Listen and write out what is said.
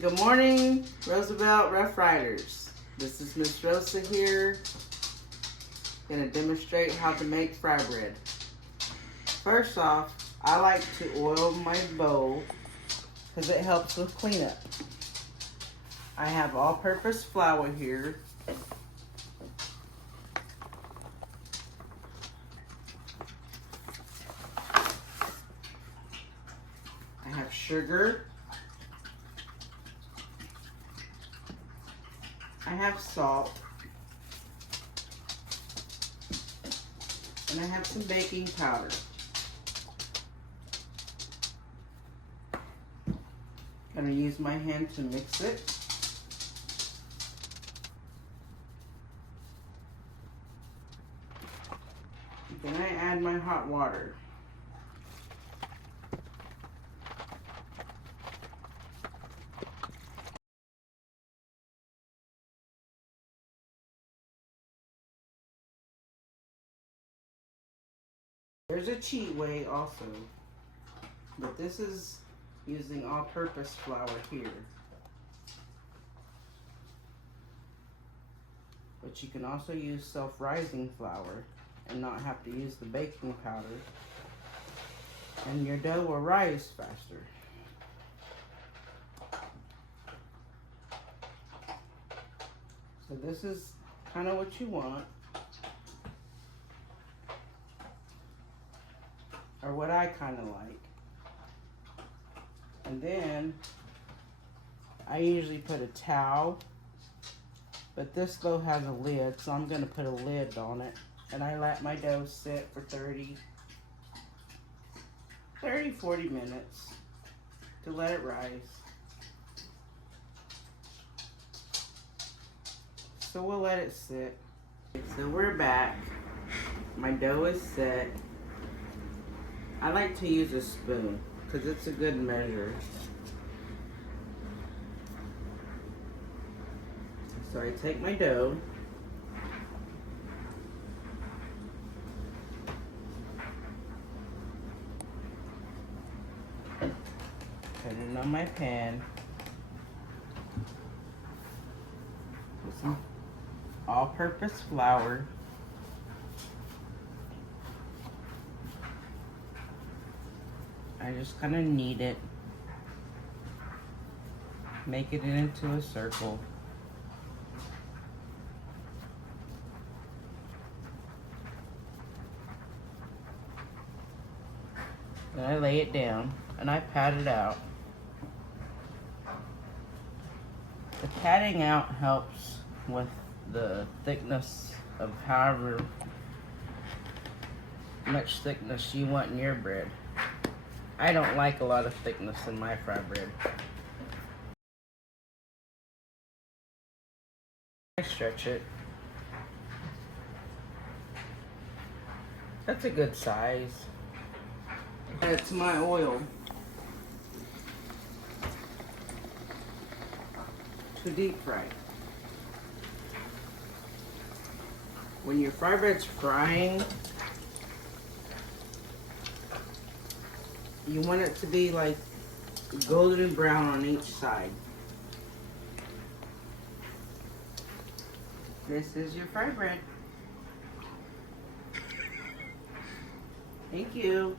Good morning, Roosevelt Rough Riders. This is Miss Rosa here. Gonna demonstrate how to make fry bread. First off, I like to oil my bowl because it helps with cleanup. I have all-purpose flour here. I have sugar. I have salt. And I have some baking powder. I'm going to use my hand to mix it. Then I add my hot water. There's a cheat way also, but this is using all-purpose flour here. But you can also use self-rising flour and not have to use the baking powder, and your dough will rise faster. So this is kind of what you want, or what I kind of like. And then I usually put a towel, but this though has a lid, so I'm going to put a lid on it, and I let my dough sit for 40 minutes to let it rise. So we'll let it sit. So we're back. My dough is set. I like to use a spoon because it's a good measure. So I take my dough, put it on my pan, put some all-purpose flour, I just kind of knead it, make it into a circle. Then I lay it down and I pat it out. The patting out helps with the thickness of however much thickness you want in your bread. I don't like a lot of thickness in my fry bread. I stretch it. That's a good size. Add to my oil to deep fry. When your fry bread's frying, you want it to be like golden brown on each side. This is your fry bread. Thank you.